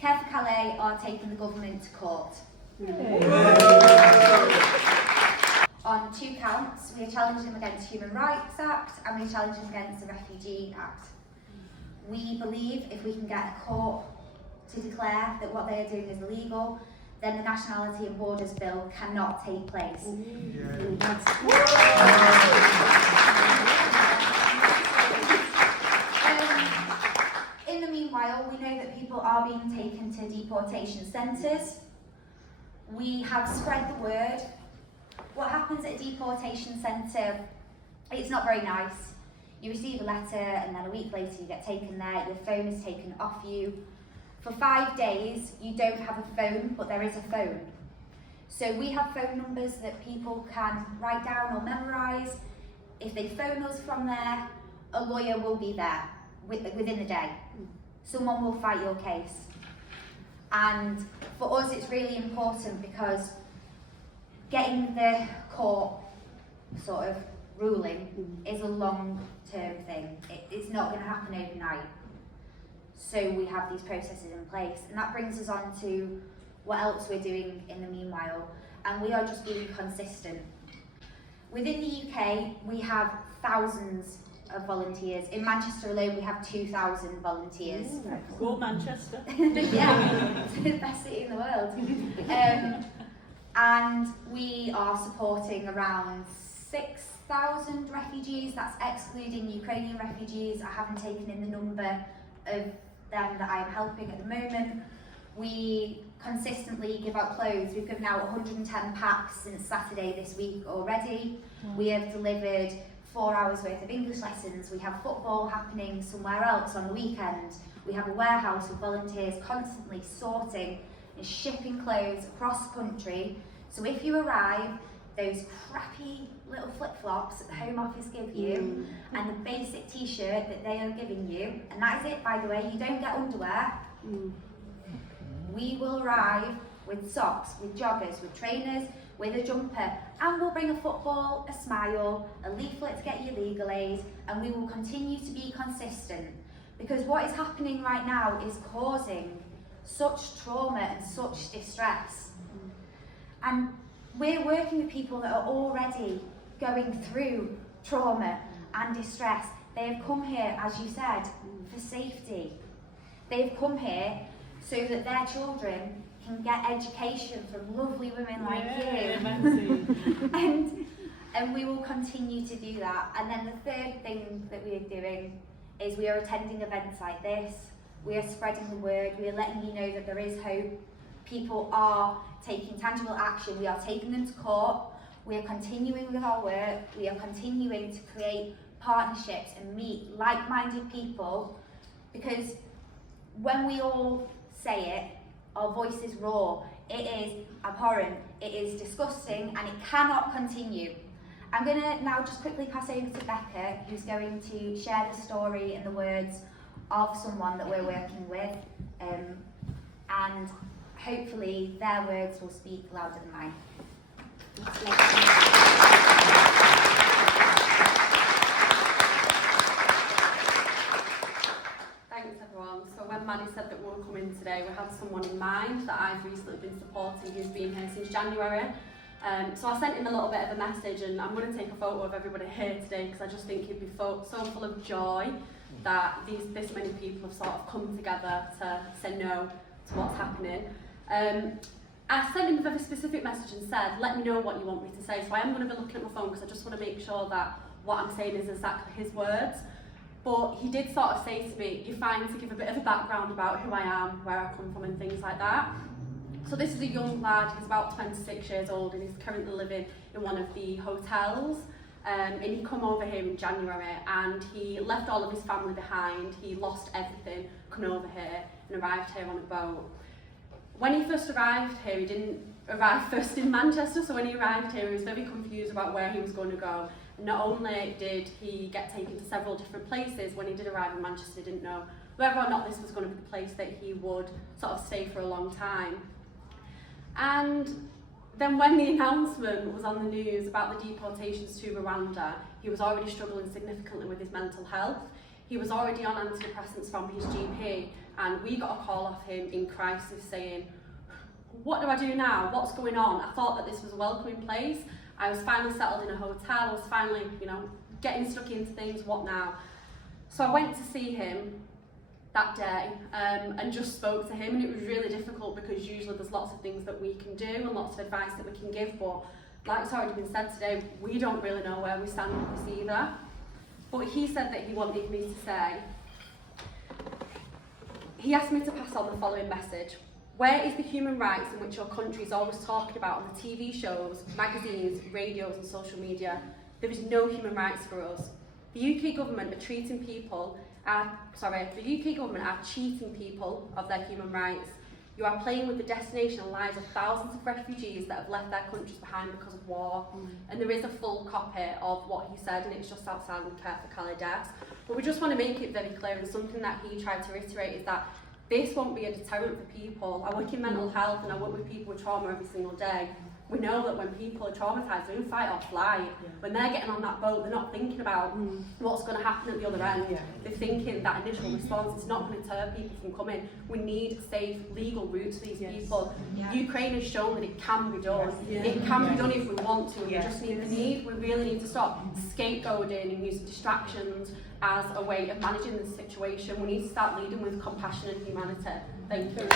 Care4Calais are taking the government to court. On 2 counts, we are challenging them against the Human Rights Act and we are challenging them against the Refugee Act. We believe if we can get a court to declare that what they are doing is illegal, then the Nationality and Borders Bill cannot take place. In the meanwhile, we know that people are being taken to deportation centres. We have spread the word. What happens at a deportation centre, it's not very nice. You receive a letter and then a week later you get taken there, your phone is taken off you. For 5 days you don't have a phone, but there is a phone. So we have phone numbers that people can write down or memorise. If they phone us from there, a lawyer will be there within the day. Someone will fight your case. And for us it's really important because getting the court sort of ruling is a long-term thing. It's not going to happen overnight. So we have these processes in place. And that brings us on to what else we're doing in the meanwhile. And we are just being consistent. Within the UK, we have thousands of volunteers. In Manchester alone, we have 2,000 volunteers. Go Manchester. Yeah, it's the best city in the world. And we are supporting around 6,000 refugees. That's excluding Ukrainian refugees. I haven't taken in the number of them that I am helping at the moment. We consistently give out clothes. We've given out 110 packs since Saturday this week already. We have delivered 4 hours worth of English lessons. We have football happening somewhere else on the weekend. We have a warehouse with volunteers constantly sorting and shipping clothes across the country. So if you arrive, those crappy little flip-flops that the Home Office give you and the basic t-shirt that they are giving you, and that is it, by the way, you don't get underwear. We will arrive with socks, with joggers, with trainers, with a jumper, and we'll bring a football, a smile, a leaflet to get your legal aid, and we will continue to be consistent. Because what is happening right now is causing such trauma and such distress. And we're working with people that are already going through trauma and distress. They have come here, as you said, for safety. They've come here so that their children can get education from lovely women like you. And we will continue to do that. And then the third thing that we are doing is we are attending events like this. We are spreading the word. We are letting you know that there is hope. People are taking tangible action. We are taking them to court. We are continuing with our work. We are continuing to create partnerships and meet like-minded people, because when we all say it, our voice is raw. It is abhorrent. It is disgusting, and it cannot continue. I'm going to now just quickly pass over to Becca, who's going to share the story and the words of someone that we're working with, and hopefully their words will speak louder than mine. Thanks everyone. So when Maddy said that we were coming today, we had someone in mind that I've recently been supporting who's been here since January. So I sent him a little bit of a message, and I'm going to take a photo of everybody here today because I just think he'd be so full of joy that this many people have sort of come together to say no to what's happening. I sent him a very specific message and said, let me know what you want me to say. So I am going to be looking at my phone because I just want to make sure that what I'm saying is exactly his words. But he did sort of say to me, you're fine to give a bit of a background about who I am, where I come from and things like that. So this is a young lad, he's about 26 years old and he's currently living in one of the hotels. And he come over here in January and he left all of his family behind. He lost everything, come over here and arrived here on a boat. When he first arrived here, he didn't arrive first in Manchester, so when he arrived here, he was very confused about where he was going to go. And not only did he get taken to several different places, when he did arrive in Manchester, he didn't know whether or not this was going to be the place that he would sort of stay for a long time. And then when the announcement was on the news about the deportations to Rwanda, he was already struggling significantly with his mental health. He was already on antidepressants from his GP, and we got a call off him in crisis saying, what do I do now? What's going on? I thought that this was a welcoming place. I was finally settled in a hotel. I was finally, getting stuck into things. What now? So I went to see him that day and just spoke to him, and it was really difficult because usually there's lots of things that we can do and lots of advice that we can give, but like it's already been said today, we don't really know where we stand with this either. But he said that he wanted me to say, he asked me to pass on the following message. Where is the human rights in which your country is always talking about on the TV shows, magazines, radios and social media? There is no human rights for us. The UK government are cheating people of their human rights. You are playing with the destination and lives of thousands of refugees that have left their countries behind because of war. And there is a full copy of what he said, and it's just outside the Care4Calais desk. But we just want to make it very clear, and something that he tried to reiterate is that this won't be a deterrent for people. I work in mental health and I work with people with trauma every single day. We know that when people are traumatised, they do fight or flight. Yeah. When they're getting on that boat, they're not thinking about what's going to happen at the other end. Yeah. They're thinking that initial response is not going to deter people from coming. We need safe, legal routes for these people. Yeah. Ukraine has shown that it can be done. Yes. Yeah. It can be done if we want to. We just need we really need to stop scapegoating and using distractions as a way of managing this situation. We need to start leading with compassion and humanity. Thank you.